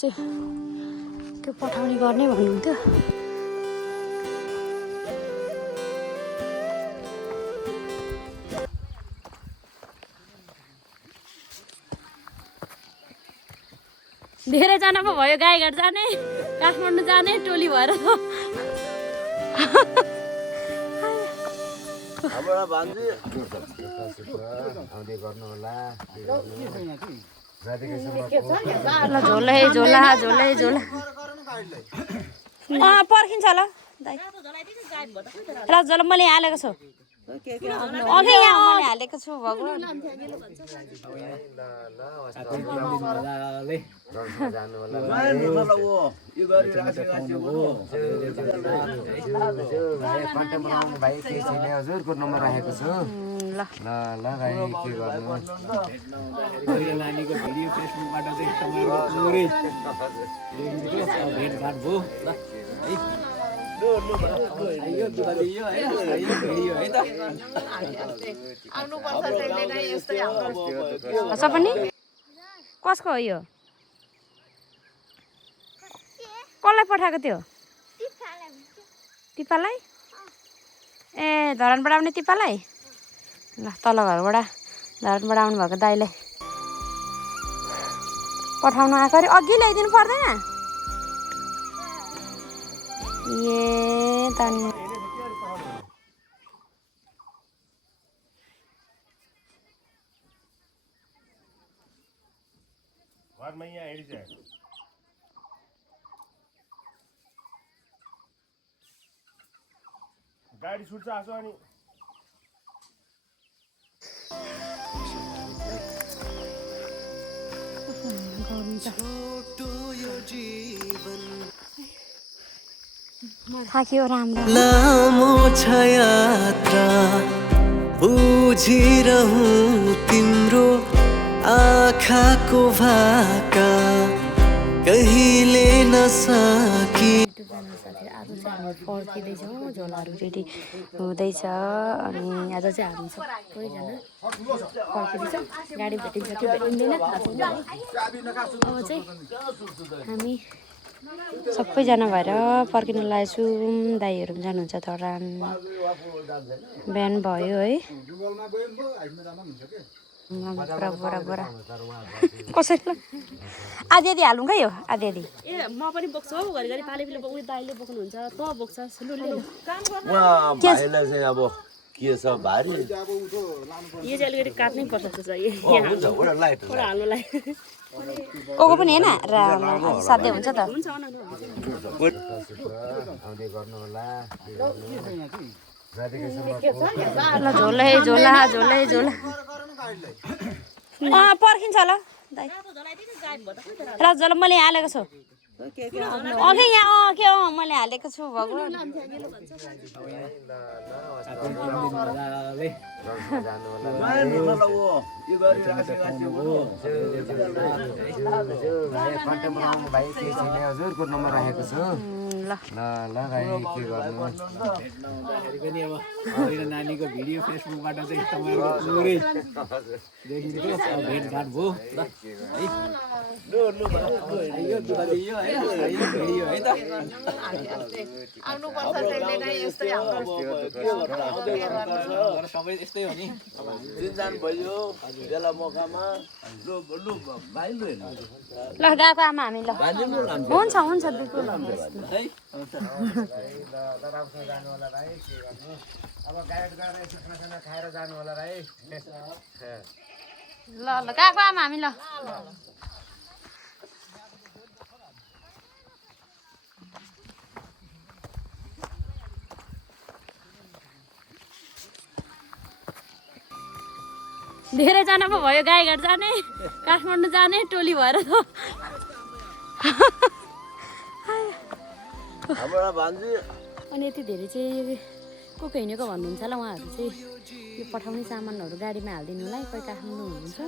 चाहिँ त्यो पठाउने गर्ने भन्नुहुन्थ्यो। धेरैजना पो भयो गाईघाट जाने, काठमाडौँ जाने टोली भएर। झोलै झोला झोलै झोला पर्खिन्छ ल दाइ। राजझोला मैले हालेको छु, अघि यहाँ मैले हालेको छु। भगवान् हजुरको नम्बर राखेको छु। ल ल ल भाइ के गर्नु नानीको भिडियो फेसबुकबाट चाहिँ तपाईँको पुरै भेटघाट भयो ल है पनि कसको हो यो? कसलाई पठाएको त्यो? टिपालाई? ए धरानबाट आउने टिपालाई? ल तल घरबाट धरानबाट आउनु भएको दाइलाई पठाउनु आएको अरे। अघि ल्याइदिनु पर्दैन? ए त गाडी छुट्छ आसो अनि थाक्यो राम्रो। लामो छ यात्रा बुझिरहूं तिम्रो आँखाको भाका कहिले नसकी। आज चाहिँ हामी फर्किँदैछौँ, झोलाहरू रेडी हुँदैछ अनि आज चाहिँ हामी सबैजना फर्किँदैछौँ। गाडी भेटिन्छ कि भेटिँदैन थाहा छैन है। अब चाहिँ हामी सबैजना भएर फर्किन लागेछौँ। दाइहरू पनि जानुहुन्छ धरान, बिहान भयो है। कसरी आधी आधी हालौँ क्या यो आधी आधी। ए म पनि बोक्छु हौ, घरिघरि पालीले उयो दाइले बोक्नुहुन्छ त बोक्छ सुलुले। भाइलाई चाहिँ अब के छ भारी यो चाहिँ अलिकति काट्नै पर्छ जस्तो छ। हाल्नुलाई को पनि होइन साध्य हुन्छ त। ल झोलै झोला झोलै झोला पर्खिन्छ ल दाइ। राजझोला मैले हालेको छु, अघि यहाँ के हो मैले हालेको छु। भगवान् हजुरको नम्बर राखेको छु। ल ल ल भाइ के गर्नु पनि अब नानीको भिडियो फेसबुकबाट चाहिँ तपाईँको पुरै भेटघाट भयो ल सबै यस्तै हो नि। भयो बेला मौकामा ल गएको आमा हामी। ल हुन्छ हुन्छ बिल्कुल। अब गाइड गरेर यसो खानासाना खाएर जानु होला भाइ। ल ल गएको आमा हामी। ल धेरैजना पो भयो गाईघाट जाने, काठमाडौँ जाने टोली भएर। अनि यति धेरै चाहिँ को हिँडेको भन्नुहुन्छ होला। उहाँहरू चाहिँ यो पठाउने सामानहरू गाडीमा हालिदिनुलाई कोही काठमाडौँ हुनुहुन्छ,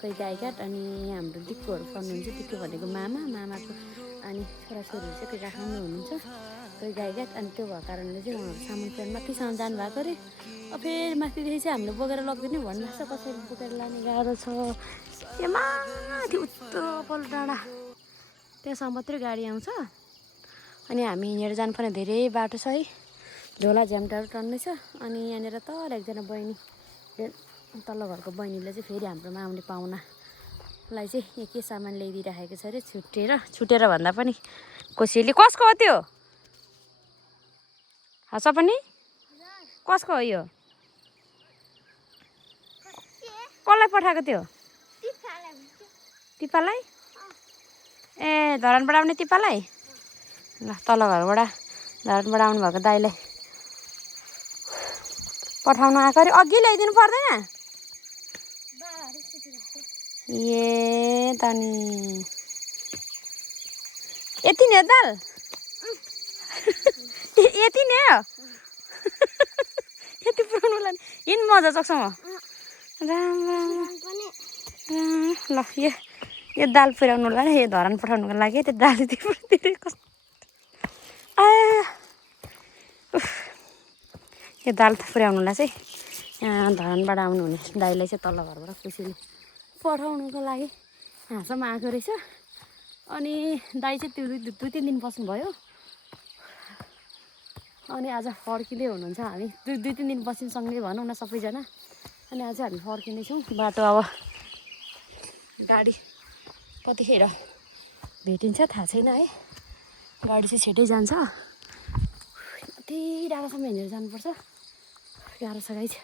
कोही गाईघाट। अनि हाम्रो दिक्कुहरू पर्नुहुन्छ। दिक्कु भनेको मामाको अनि छोराछोरीहरू चाहिँ कोही काठमाडौँ हुनुहुन्छ, कोही गाईघाट। अनि त्यो भएको कारणले चाहिँ उहाँहरू सामान पुऱ्याउनु माथिसम्म जानुभएको अरे। अब फेरि माथिदेखि चाहिँ हामीले बोकेर लगिदिने भन्नुभएको छ। कसरी बोकेर लाने गाह्रो छ। यो माथि उत्तो पल्लो डाँडा त्यहाँसम्म मात्रै गाडी आउँछ अनि हामी हिँडेर जानुपर्ने धेरै बाटो छ है झोला झ्याम्टाहरू टन्नै छ अनि यहाँनिर तर एकजना बहिनी तल्लो घरको बहिनीले चाहिँ फेरि हाम्रोमा आउने पाहुनालाई चाहिँ के सामान ल्याइदिइराखेको छ अरे छुटेर भन्दा पनि कोसेली कसको हो त्यो हस पनि कसको हो यो कसलाई पठाएको त्यो टिपालाई ए धरानबाट आउने टिपालाई ल तल्लो घरबाट धरानबाट आउनु भएको दाइलाई पठाउनु आएको अरे अघि ल्याइदिनु पर्दैन ए त नि यति नै हो दाल यति नै हो यति पुऱ्याउनुलाई हिँड मजा सक्छ म ल यो दाल पुऱ्याउनुलाई यो धरान पठाउनुको लागि त्यो दाल धेरै कस्तो यो दाल पुऱ्याउनुलाई चाहिँ यहाँ धरानबाट आउनुहुने दाइलाई चाहिँ तल्लो घरबाट खुसीले पठाउनुको लागि यहाँसम्म आएको रहेछ अनि दाइ चाहिँ त्यो 2-3 दिन बस्नुभयो अनि आज फर्किँदै हुनुहुन्छ हामी 2-3 दिन बस्छौँसँगै भनौँ न सबैजना अनि आज हामी फर्किँदैछौँ बाटो अब गाडी कतिखेर भेटिन्छ थाहा छैन है गाडी चाहिँ छिटै जान्छ कति टाढोसम्म हिँडेर जानुपर्छ गाह्रो छ गाइज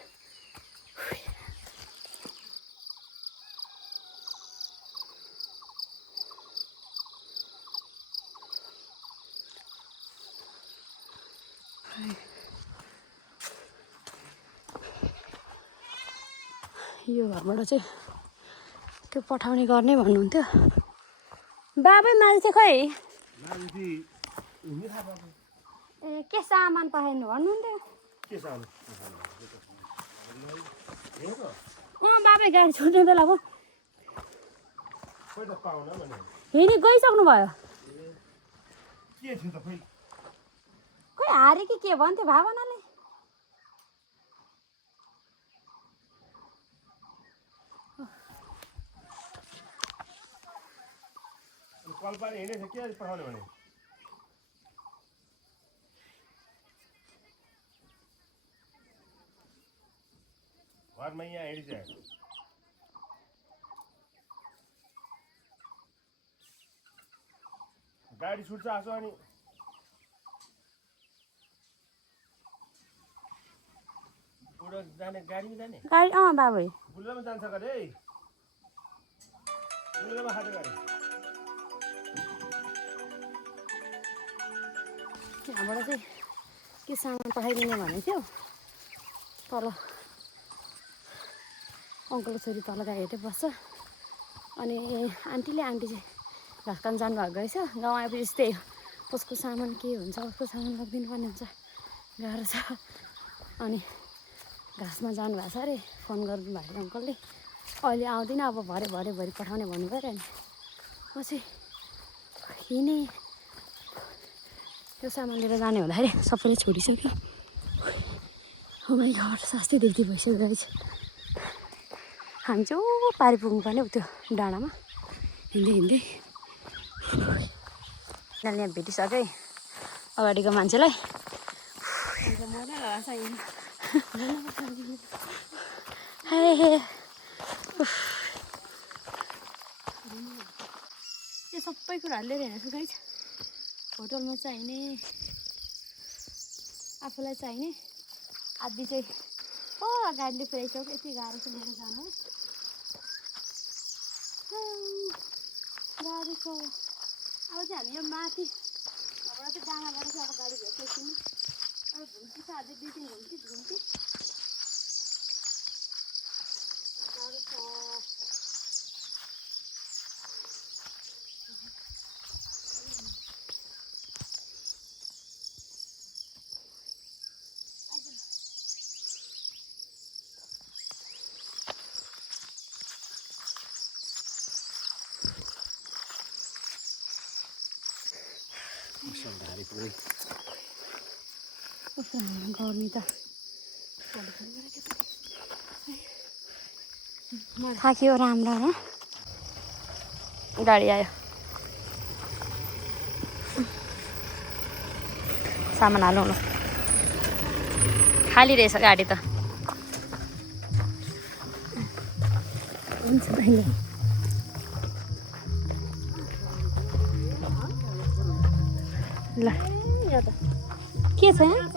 यो घरबाट चाहिँ त्यो पठाउने गर्ने भन्नुहुन्थ्यो बाबै मान्छे खै ए के सामान पठाइनु भन्नुहुन्थ्यो बाबै गाडी छोड्ने बेला भयो हिँडी गइसक्नु भयो खोइ हारे कि के भन्थ्यो भावनाले कलपानी हिँडेछ के पठाउने भने घरमा यहाँ हिँडिछ गाडी छुट्छ आसो अनि बुढो जाने गाडीमा जाने गाडी बाबै बुल्लोमा जान्छ गरे है बुल्लोमा खाँदै गाडी त्यहाँबाट चाहिँ के सामान पठाइदिने भनेको थियो तल अङ्कलको छोरी तल गाडी हेर्दै बस्छ अनि आन्टी चाहिँ घाँस काट्न जानुभएको रहेछ गाउँ आएपछि यस्तै उसको सामान के हुन्छ उसको सामान लगिदिनु पर्ने हुन्छ गाह्रो छ अनि घाँसमा जानुभएको छ अरे फोन गर्नु भएको अङ्कलले अहिले आउँदिनँ अब भरे पठाउने भन्नुभयो अरे अनि म चाहिँ हिँडेँ त्यो सामान लिएर जाने हुँदाखेरि सबैले छोडिसक्यो हो माइ गड सास्तै देख्दै भइसक्यो रहेछ हामी चाहिँ ऊ पारि पुग्नुपर्ने हो त्यो डाँडामा हिँड्दै यहाँ भेटिसक्यो अगाडिको मान्छेलाई यो सबै कुराहरू लिएर हिँडेको छु गाइस होटलमा चाहिने आफूलाई चाहिने आदि चाहिँ गाडीले पुऱ्याइसक्यो यति गाह्रो छ लिएर जानु गाह्रो छ अब चाहिँ हामी यो माथि घरबाट चाहिँ डाँडाबाट चाहिँ अब गाडी भेट्दैछौँ अब घुम्ती छ अझै 2-3 घुम्ती गाह्रो छ गर्मी त थाक्यो राम्रो गाडी आयो सामान हालौँ ल खाली रहेछ गाडी त हुन्छ अहिले ल के छ यहाँ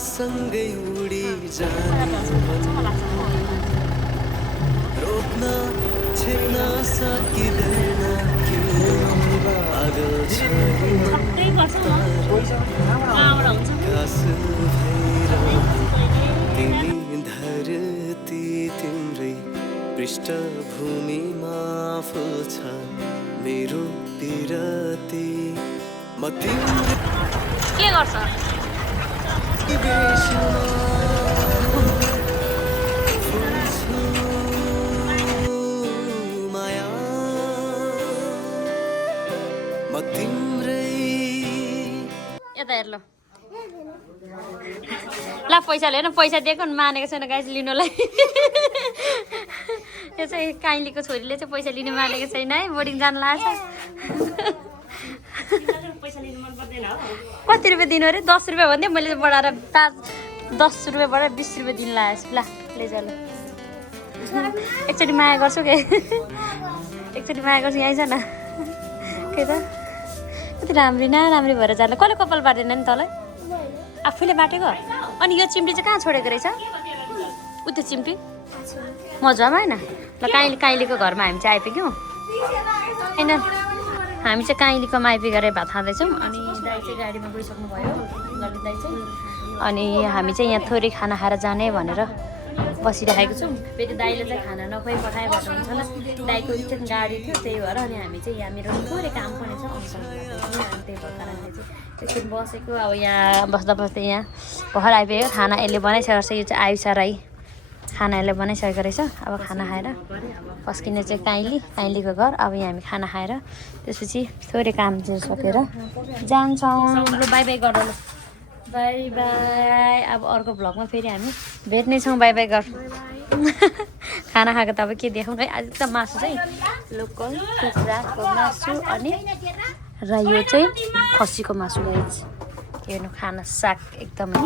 सँगै उडी जाने रोक्न छिर्न सकिँदैन पागल छ घाँस भएर तिमी धरती तिम्रै पृष्ठभूमिमा फुल्छ मेरो पिरती म तिम्रो के गर्छ माया म तिम्रै यता हेर ल पैसा लिएर पैसा दिएको मानेको छैन गाइस लिनुलाई यो चाहिँ काइलीको छोरीले चाहिँ पैसा लिनु मानेको छैन है बोर्डिङ जानु लाग्छ कति रुपियाँ दिनु अरे 10 रुपियाँ भन्दै मैले बढाएर 10 रुपियाँबाट 20 रुपियाँ दिनु लागेको छु ल लैजा ल एकचोटि माया गर्छु के एकचोटि माया गर्छु यहाँ आइज न के त कति राम्री न राम्री भएर जाला कसले कपाल बाँड्दैन नि तँलाई आफैले बाटेको अनि यो चिम्टी चाहिँ कहाँ छोडेको रहेछ उ त्यो चिम्टी मजामा होइन ल काइलीको घरमा हामी चाहिँ आइपुग्यौँ होइन हामी चाहिँ काइलीकोमा आइपुगेर भात खाँदैछौँ अनि दाइ चाहिँ गाडीमा गइसक्नु भयो ललित दाइ चाहिँ अनि हामी चाहिँ यहाँ थोरै खाना खाएर जाने भनेर बसिरहेको छौँ फेरि दाइले चाहिँ खाना नखुवाइ पठायो भने हुन्छ ल दाइको एकछिन गाडी थियो त्यही भएर अनि हामी चाहिँ यहाँ मेरो थोरै काम पनि छ अनि त्यही भएर कारणले चाहिँ एकछिन बसेको अब यहाँ बस्दा बस्दै यहाँ भर्खर आइपुग्यो खाना यसले बनाइसकेको छ यो चाहिँ आयुषा राई खाना यसले बनाइसकेको रहेछ अब खाना खाएर पस्किने चाहिँ काइलीको घर अब यहाँ हामी खाना खाएर त्यसपछि थोरै काम सकेर जान्छौँ ल बाई बाई गर ल बाई बाई अब अर्को भ्लगमा फेरि हामी भेट्नेछौँ बाई बाई गर खाना खाएको त अब के देखाउँ है आज त मासु चाहिँ लोकल कुखुराको मासु अनि र यो चाहिँ खसीको मासु गाइस हेर्नु खाना साग एकदमै